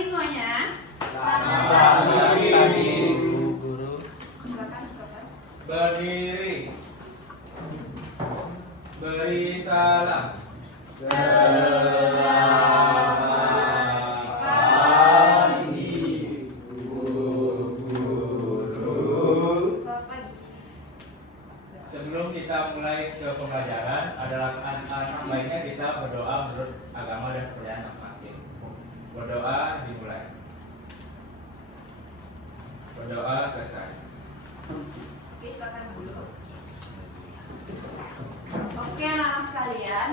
pagi semuanya. Selamat pagi, guru. Silakan, Bapak. Berdiri. Beri salam. Selamat pagi, guru. Selamat pagi. Sebelum kita mulai ke pembelajaran, adalah baiknya kita berdoa menurut agama dan kepercayaan masing-masing. Berdoa dimulai. Berdoa selesai. Oke, silakan dulu. Oke, anak-anak sekalian,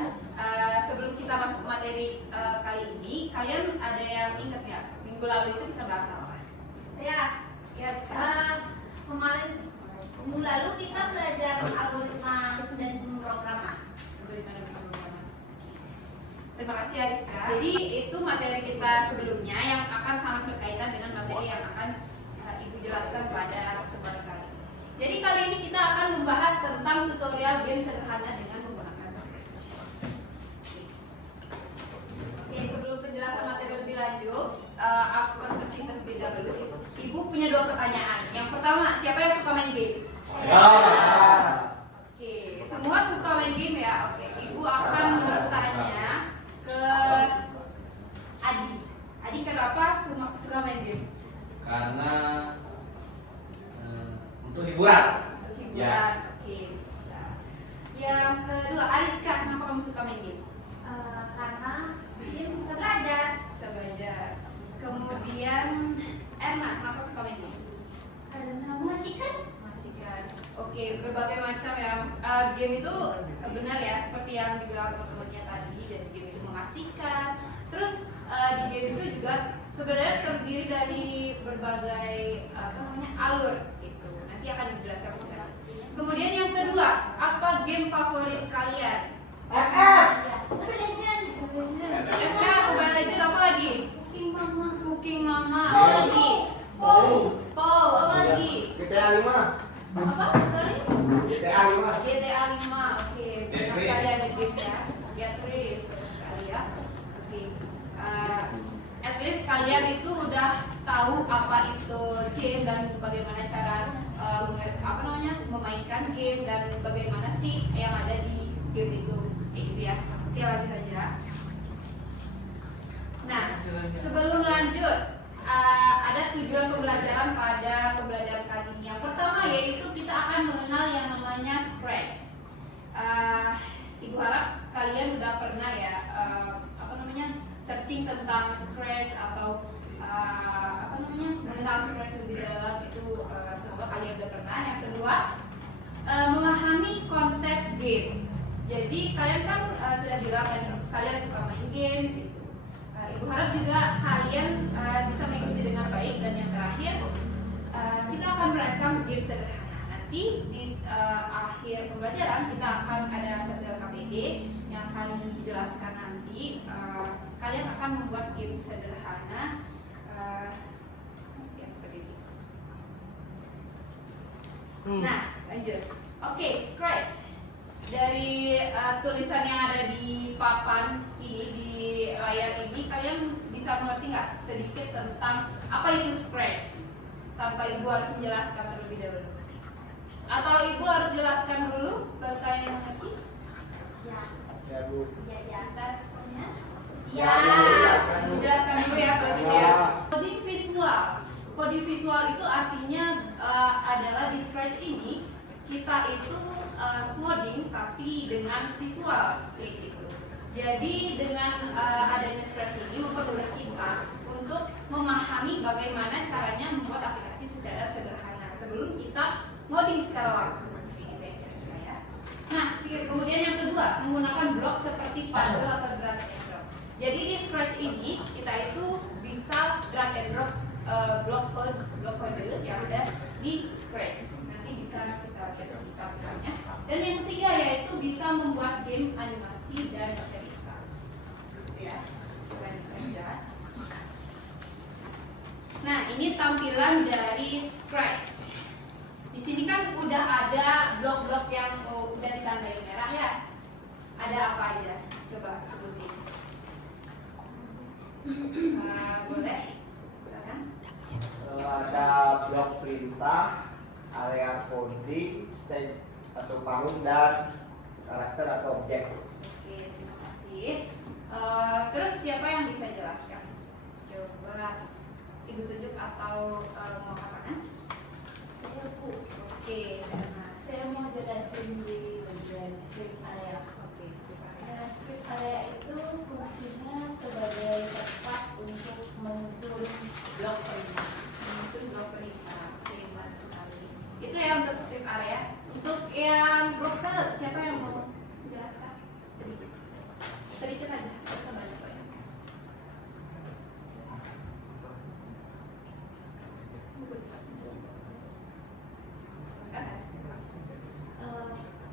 sebelum kita masuk ke materi kali ini, kalian ada yang ingat nggak minggu lalu itu kita bahas apa? Ya, sekarang Kemarin minggu lalu kita belajar algoritma dan pemrograman. Terima kasih Ariska. Jadi itu materi kita sebelumnya yang akan sangat berkaitan dengan materi yang akan Ibu jelaskan pada kesempatan kali ini. Jadi kali ini kita akan membahas tentang tutorial game sederhana dengan menggunakan Scratch. Oke, sebelum penjelasan materi lebih lanjut, aku persepsi terlebih dahulu. Ibu punya 2 pertanyaan. Yang pertama, siapa yang suka main game? Oke, semua suka main game ya. Oke, Ibu akan bertanya ke Adi. Adi, kenapa suka main game? Karena untuk hiburan. Untuk hiburan. Ya. Oke, bisa. Yang kedua, Ariska, kenapa kamu suka main game? Karena dia bisa belajar. Bisa belajar. Kemudian Erna, kenapa suka main game? Karena mengasihkan. Mengasihkan. Oke, berbagai macam ya. Game itu benar ya, seperti yang dibilang teman-temannya tadi, dan game itu mengasihkan. Terus di game itu juga sebenarnya terdiri dari berbagai alur gitu. Nanti akan dijelaskan oleh. Kemudian yang kedua, apa game favorit kalian? FK, Mobile Legends, apa lagi? Cooking Mama, apa lagi? Po, apa lagi? GTA 5. Apa? Sorry? GTA 5. GTA 5, oke. Banyak sekali ada game ya. Tetris, banyak sekali ya. Oke. At least kalian itu udah tahu apa itu game dan bagaimana cara memainkan game dan bagaimana sih yang ada di game itu. Kayak gitu ya. Oke, lanjut aja. Nah, sebelum lanjut, ada tujuan pembelajaran pada pembelajaran kali ini. Yang pertama yaitu kita akan mengenal yang namanya Scratch. Ibu harap kalian udah pernah ya searching tentang Scratch atau mengenal Scratch lebih dalam itu. Semoga kalian udah pernah. Yang kedua, memahami konsep game. Jadi kalian kan sudah bilang tadi kalian suka main game gitu. Ibu harap juga kalian bisa mengikuti dengan baik. Dan yang terakhir, kita akan merancang game sederhana. Nanti di akhir pembelajaran kita akan ada satu LKPD yang akan dijelaskan nanti. Kalian akan membuat game sederhana yang seperti ini. Nah, lanjut. Oke, Scratch. Dari tulisan yang ada di papan ini, di layar ini, kalian bisa mengerti nggak sedikit tentang apa itu Scratch? Tanpa Ibu harus menjelaskan terlebih dahulu. Atau Ibu harus jelaskan dulu baru kalian mengerti? Ya, Bu. Ya, responnya. Ya, dijelaskan dulu ya kalau gitu ya. Coding visual. Coding visual itu artinya adalah di Scratch ini kita itu ngoding tapi dengan visual kayak gitu. Jadi dengan adanya Scratch ini mempermudah kita untuk memahami bagaimana caranya membuat aplikasi secara sederhana sebelum kita ngoding secara langsung. Nah, kemudian yang kedua, menggunakan blok seperti puzzle atau drag and drop. Jadi di Scratch ini kita itu bisa drag and drop blok kode yang ada di Scratch. Nanti bisa kita cek di tabelnya. Dan yang ketiga yaitu bisa membuat game animasi dan cerita. Ya, keren saja. Nah, ini tampilan dari Scratch. Di sini kan udah ada blok-blok yang udah ditandai merah ya. Ada apa aja? Coba sebutin. Boleh? di stage atau panggung dan karakter atau objek. Oke, terima kasih. Terus siapa yang bisa jelaskan? Coba ibu tunjuk atau mau katakan? Saya Bu. Oke, Saya mau jelasin di bagian script area. oke, sebentar. Script area itu fungsinya sebagai tempat untuk menyusun blok perintah. Menyusun blok perintah. Oke, bagus sekali. Itu ya untuk script area. Untuk yang block palette, siapa yang mau jelaskan? Sedikit. Sedikit aja, nggak usah banyak-banyak.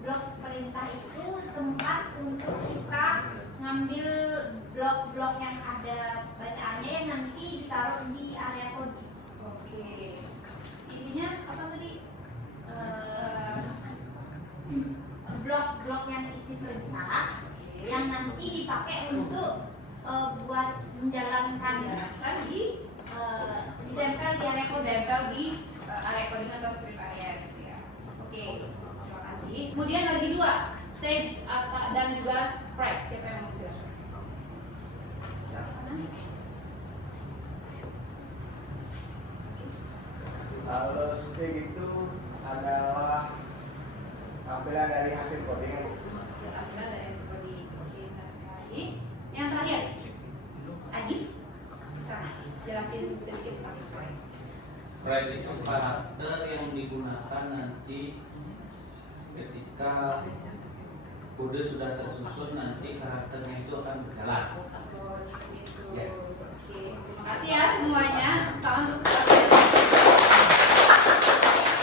Blok perintah itu tempat untuk kita ngambil blok-blok yang ada bacaannya nanti ditaruh di area coding. Oke. Intinya apa tadi? Blok-blok yang isi perintah yang nanti dipakai untuk buat menjalankan Di ditempel di area coding. Ditempel di area coding atau script area gitu ya. Oke, terima kasih. Kemudian lagi dua, stage dan juga sprite. Siapa yang mau jelaskan? Kalau stage itu adalah tampilan dari hasil coding. Tampilan dari seperti oke, benar sekali. Yang terakhir, Adi, bisa jelasin sedikit tentang sprite. Sprite itu karakter yang digunakan nanti ketika kode sudah tersusun, nanti karakternya itu akan berjalan. Oh, seperti itu. Ya. Oke, terima kasih ya semuanya. Kita untuk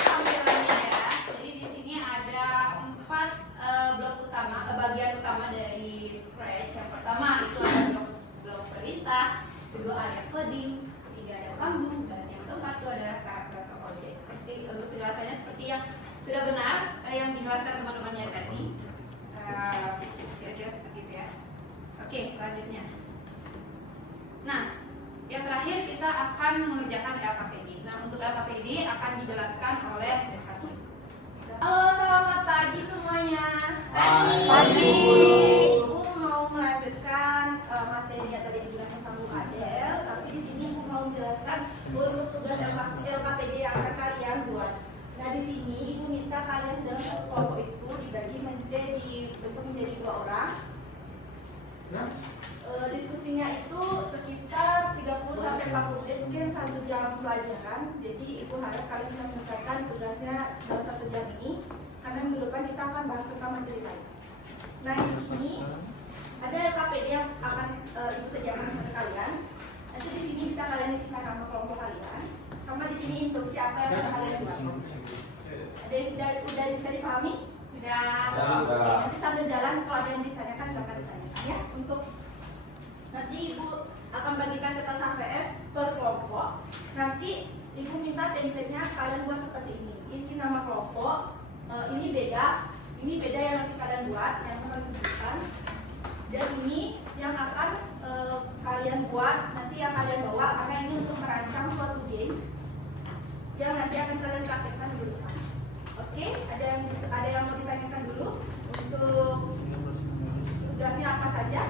tampilannya ya. Jadi di sini ada 4 blok utama, bagian utama dari Scratch. Yang pertama itu ada blok perintah, kedua area coding, ketiga ada panggung, dan yang keempat itu adalah karakter atau objek. Seperti untuk penjelasannya seperti yang sudah benar yang dijelaskan teman-temannya tadi. Kira-kira seperti itu ya. Oke, selanjutnya. Nah, yang terakhir kita akan mengerjakan LKPD. Nah, untuk LKPD akan dijelaskan oleh Rekati. Halo, selamat pagi semuanya. Pagi. Ibu mau melanjutkan materi yang tadi dijelaskan sama Bu Adel, tapi di sini Ibu mau menjelaskan untuk tugas LKPD yang akan kalian buat. Nah, di sini Ibu minta kalian dalam satu kelompok itu dibagi bentuk menjadi 2 orang. Diskusinya itu sekitar 30 sampai 40 menit, mungkin 1 jam pelajaran. Jadi Ibu harap kalian bisa menyelesaikan tugasnya dalam 1 jam ini, karena minggu depan kita akan bahas tentang materi lain. Nah, di sini ada LKPD yang akan Ibu sediakan kepada kalian. Nanti di sini bisa kalian isikan nama kelompok kalian, sama di sini instruksi apa yang akan kalian buat. Ada yang udah bisa dipahami? Sudah. Nanti sambil jalan kalau ada yang ditanyakan silakan ditanyakan ya. Untuk nanti Ibu akan bagikan kertas HVS per kelompok. Nanti Ibu minta template-nya kalian buat seperti ini. Isi nama kelompok. Ini beda yang nanti kalian buat, yang akan ditunjukkan. Dan ini yang akan kalian buat, nanti yang kalian bawa, karena ini untuk merancang suatu game yang nanti akan kalian praktekkan di depan. Oke, ada yang mau ditanyakan dulu untuk tugasnya apa saja?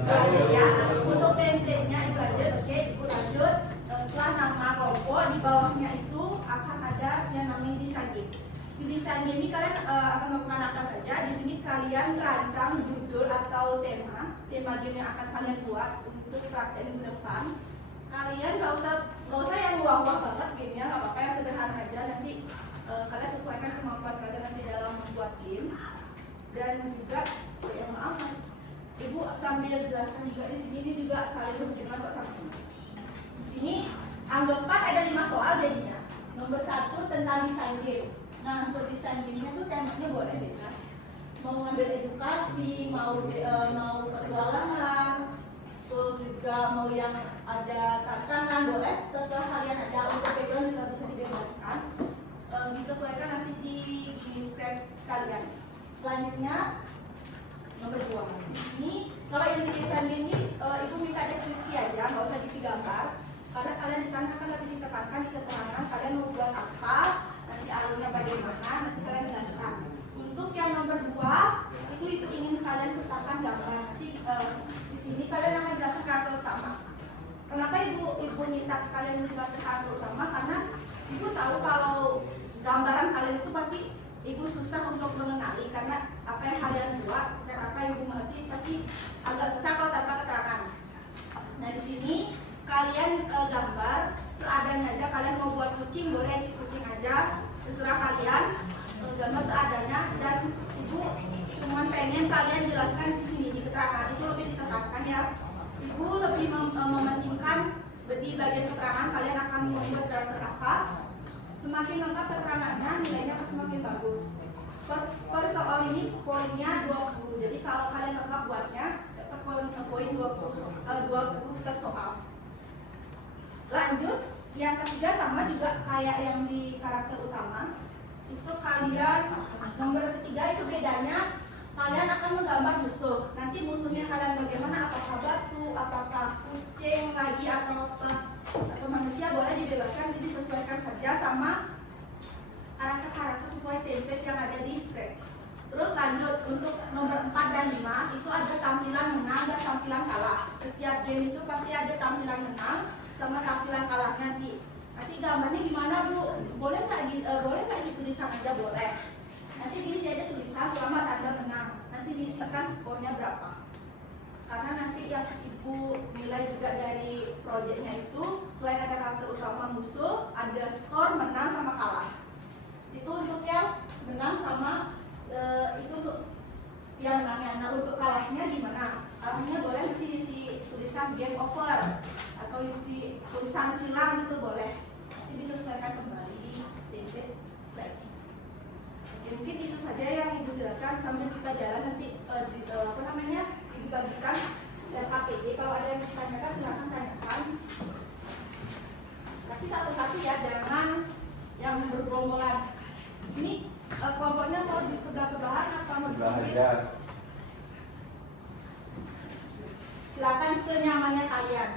Lanjut ya. Untuk template-nya Ibu lanjut, oke, Ibu lanjut. Setelah nama kelompok di bawahnya itu akan ada yang namanya desain game. Di desain game ini kalian akan melakukan apa saja? Di sini kalian rancang judul atau tema game yang akan kalian buat untuk praktek minggu depan. Kalian nggak usah yang wah-wah banget gamenya, nggak apa-apa, yang sederhana aja. Nanti kalian sesuaikan kemampuan kalian nanti dalam membuat game. Dan juga ya maaf, Ibu sambil jelaskan juga di sini ini juga saling berhubungan kok sama ini. Di sini anggapan ada 5 soal jadinya. Nomor 1 tentang desain game. Nah, untuk desain game-nya tuh temanya boleh bebas. Mau ngambil edukasi, mau petualangan, terus juga mau yang ada tantangan boleh. Terserah kalian ada, untuk background juga bisa dibebaskan. Disesuaikan nanti di script kalian. Selanjutnya nomor 2. Ini kalau yang di desain ini Ibu minta deskripsi aja, nggak usah diisi gambar. Karena kalian di sana kan lebih ditekankan di keterangan kalian mau buat apa, nanti alurnya bagaimana. sini kalian akan jelaskan karakter utama. Kenapa ibu minta kalian menjelaskan karakter utama? Karena ibu tahu kalau gambaran kalian itu pasti ibu susah untuk mengenali, karena apa yang kalian buat dan apa yang ibu mengerti pasti agak susah kalau tanpa keterangan. Nah di sini kalian gambar seadanya aja. Kalian mau buat kucing boleh isi kucing aja, terserah kalian. Gambar seadanya, dan ibu cuma pengen kalian jelaskan di sini di keterangan itu lebih ditekankan ya. Ibu lebih mementingkan di bagian keterangan kalian akan membuat gambar apa. Semakin lengkap keterangannya nilainya semakin bagus. Per soal ini poinnya 20. Jadi kalau kalian lengkap buatnya dapat poin 20 per soal. Lanjut, yang ketiga sama juga kayak yang di karakter utama. Itu kalian nomor ketiga itu bedanya kalian akan menggambar musuh. Nanti musuhnya kalian bagaimana, apakah batu, apakah kucing lagi atau manusia, boleh dibebaskan. Jadi sesuaikan saja sama karakter sesuai template yang ada di Scratch. Terus lanjut untuk nomor 4 dan 5 itu ada tampilan menang dan tampilan kalah. Setiap game itu pasti ada tampilan menang sama tampilan kalah. Nanti gambarnya gimana Bu? Boleh nggak isi tulisan aja? Boleh. Nanti diisi aja tulisan selamat Anda menang. Nanti diisikan skornya berapa. Karena nanti yang ibu nilai juga dari proyeknya itu selain ada karakter utama musuh, ada skor menang sama kalah. Itu untuk yang menang sama itu untuk yang menangnya. Nah untuk kalahnya gimana? Kalahnya boleh nanti isi tulisan game over atau isi tulisan silang itu boleh. Nanti disesuaikan kembali di template Scratch. Mungkin itu saja yang ibu jelaskan sambil kita jalan nanti dibagikan dan KPD. Kalau ada yang ditanyakan silakan tanyakan. Tapi satu-satu ya, jangan yang bergombolan. Ini kelompoknya mau di sebelah-sebelahan atau mau di silakan senyamannya kalian.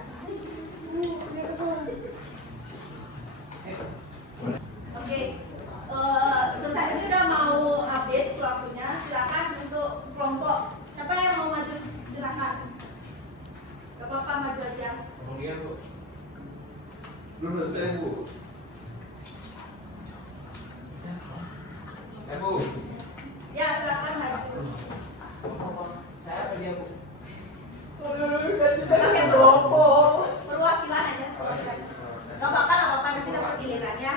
Oke, selesai ini udah mau habis waktunya. Silakan untuk kelompok. Siapa yang mau maju? Silakan. Gak apa-apa, maju aja. Kemudian Bu. Lulus saya Bu. Bu. Ya, silakan maju. Saya apa dia Bu? Pakai kelompok. Perwakilan aja. Gak apa-apa, nanti dapat giliran ya.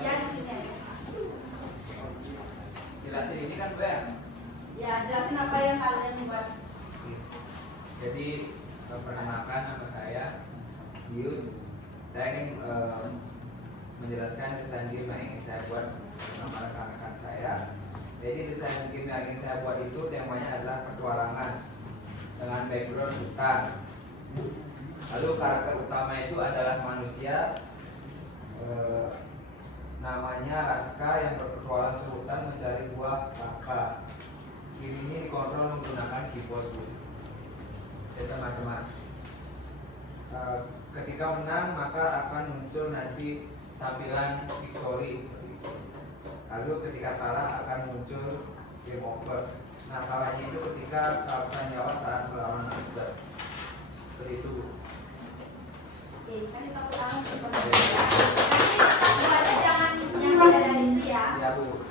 Ya di sini aja. Jelasin ini kan Bu ya? Ya, jelasin apa yang kalian buat. Jadi perkenalkan nama saya Yus. Saya ingin menjelaskan desain game yang ingin saya buat bersama rekan-rekan saya. Jadi desain game yang ingin saya buat itu temanya adalah petualangan dengan background hutan. Lalu karakter utama itu adalah manusia, namanya Raska, yang berpetualang ke hutan mencari buah langka. Game ini dikontrol menggunakan keyboard. Teman-teman, ketika menang maka akan muncul nanti tampilan victory seperti itu. Lalu ketika kalah akan muncul game over. Nah kalahnya itu ketika kehabisan nyawa saat melawan monster. Seperti itu. Oke, kan kita pulang ke nanti jangan yang beda dari itu ya. Ya Bu.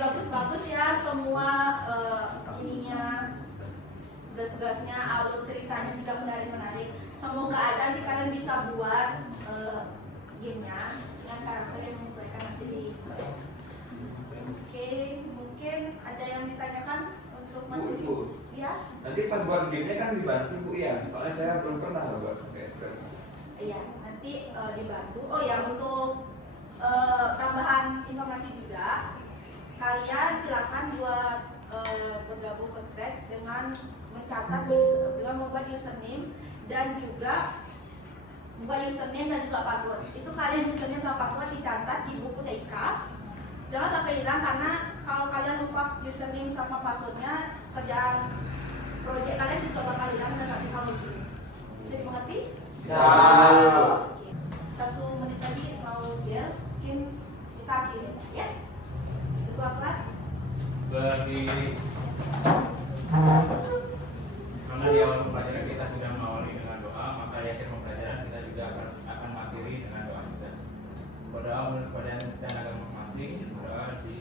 Bagus-bagus ya semua ininya, tugas-tugasnya, alur ceritanya juga menarik-menarik. Semoga ada nanti kalian bisa buat gamenya dengan karakter yang menyesuaikan nanti di Scratch. Oke, mungkin ada yang ditanyakan untuk Mas Isi? Bu. Ya? Nanti pas buat gamenya kan dibantu Bu ya, soalnya saya belum pernah buat pakai Scratch. Iya, nanti dibantu. Oh ya, untuk tambahan informasi juga, kalian silakan buat bergabung ke Scratch dengan mencatat dengan membuat username dan juga membuat username dan juga password. Itu kalian username dan password dicatat di buku TIK. Jangan sampai hilang, karena kalau kalian lupa username sama passwordnya, kerjaan proyek kalian juga bakal hilang dan nggak bisa login. Bisa dimengerti? Oke. 1 menit lagi mau bel, mungkin kita akhiri ya. Ketua kelas. Berdiri. Mana akan materi dengan doa kita. Berdoa menurut kalian dan agama masing-masing, berdoa di